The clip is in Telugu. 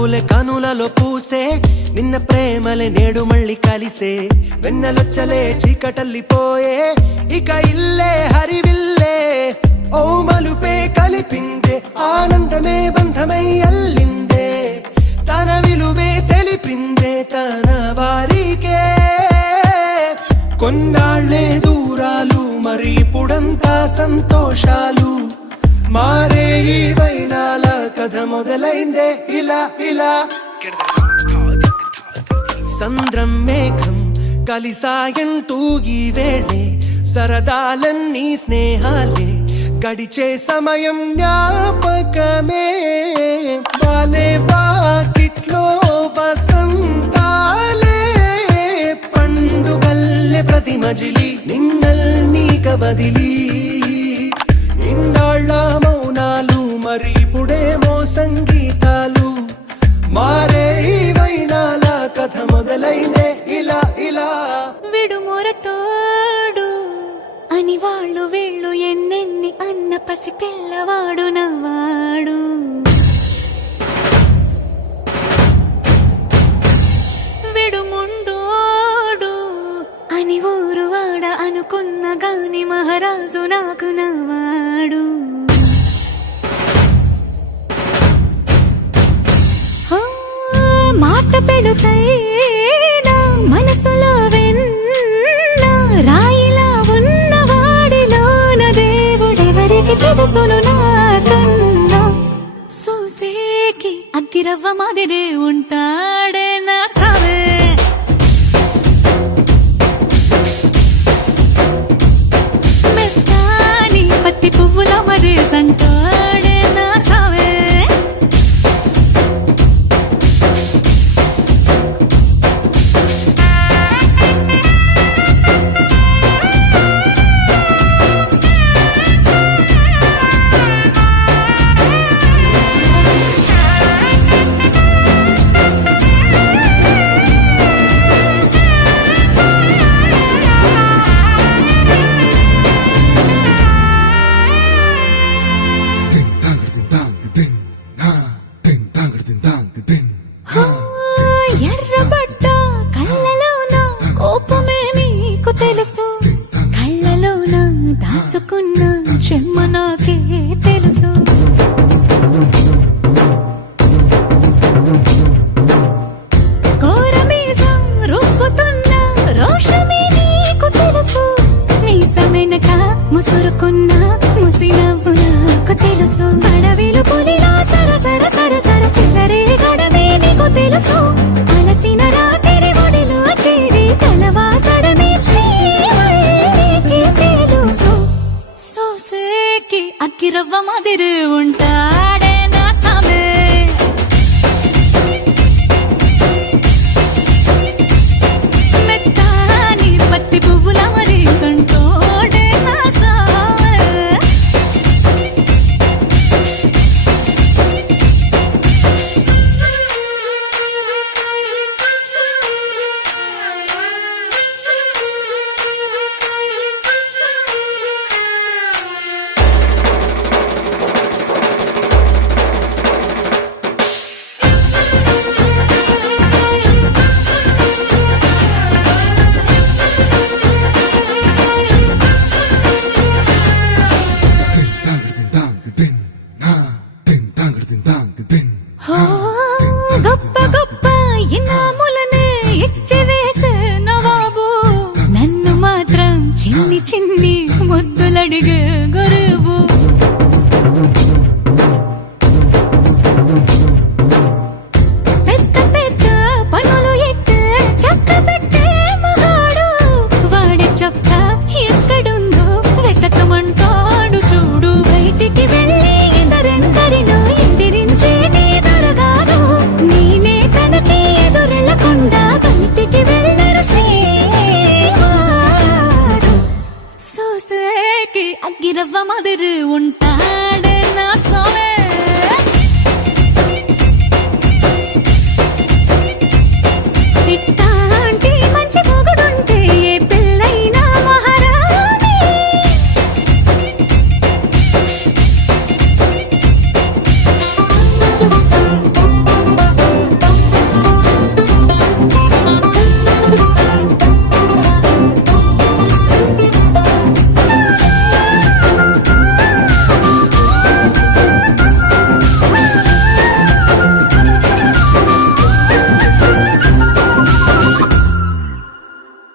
నవ్వులే కనులలో పూసే నిన్న ప్రేమలే నేడు మళ్ళీ కలిసే వెన్నెలొచ్చలే చీకటల్లిపోయే ఇక ఇల్లే హరివిల్లే ఓ మలుపే కలిపిందే ఆనందమే బంధమై అల్లిందే తన విలువే తెలిపిందే తన వారికే కొన్నాళ్లే దూరాలు మరి ఇప్పుడంతా సంతోషాలు మారే ఈ వైనాల కథ మొదలైందే ఇలా ఇలా సంద్రం మేఘం కలిసాయంటూ ఈ వేళే సరదాలన్నీ స్నేహాలే గడిచే సమయం జ్ఞాపకమే బాలే వాకిట్లో వసంతాలే పండుగల్లే ప్రతి మజిలీ నిన్నల్ని కబదిలి ఇండాళ్ళ మౌనాలు మరి ఇప్పుడేమో సంగీతాలు మారే ఈ వైనాల కథ మొదలైందే ఇలా ఇలా విడుమొరటోడు అని వాళ్ళు వీళ్ళు ఎన్నెన్ని అన్న పసి పిల్లవాడు నవ్వాడు విడుముండోడు అని ఊరు వాడ అనుకున్న గాని మహారాజు నాకు నవ్వాడు మాట పెడుసైనా మనసులో వెన్న రాయిలా ఉన్నవాడిలోన దేవుడెవరికి తెలుసును నాకన్నా సూసేకి అగ్గిరవ్వ మాదిరే ఉంటాడే నా సావే మెత్తాని పత్తి పువ్వుల మరేసంటాడే నా సావే ఎర్రబడ్డ కళ్ళలోన కోపమే నీకు తెలుసు కళ్ళలోన దాచుకున్న చెమ్మ నాకే తెలుసు కోరమీసం రుబ్బుతున్న రోషమే నీకు తెలుసు మీసమెనక ముసురుకున్న ముసినవ్వు నాకు తెలుసు అడవిలు పులిలా సర సర సర సర చిల్లరే గడమే నీకు తెలుసు అలసిన రాత్రి ఒడిలో చేరి తలవాచడమే శ్రీవల్లికి తెలుసు సోసేకి అగ్గిరవ్వ మాదిరి ఉంటాడే నా సామే మెత్తాని పత్తి పువ్వుల మరి సంటోడే నా సామే గొప్ప గొప్ప ఇనాములనే ఇచ్చివేసే నవాబు నన్ను మాత్రం చిన్ని చిన్ని ముద్దులడిగే గురువు పెద్ద పెద్ద పనులు ఎట్టే చక్క పెట్టే మగాడు వాడి చొక్క ఎక్కడుందో వెతకమంటాడు చూడు బయటికి వెళ్ళి ఇద్దరెందరినో ఇందిరించేటి దొరగారు నేనే తనకి ఎదురెళ్ళకుండా బయటికి వెళ్ళరు శ్రీవారు సోసేకి అగ్గిరవ్వ మాదిరి ఉంటా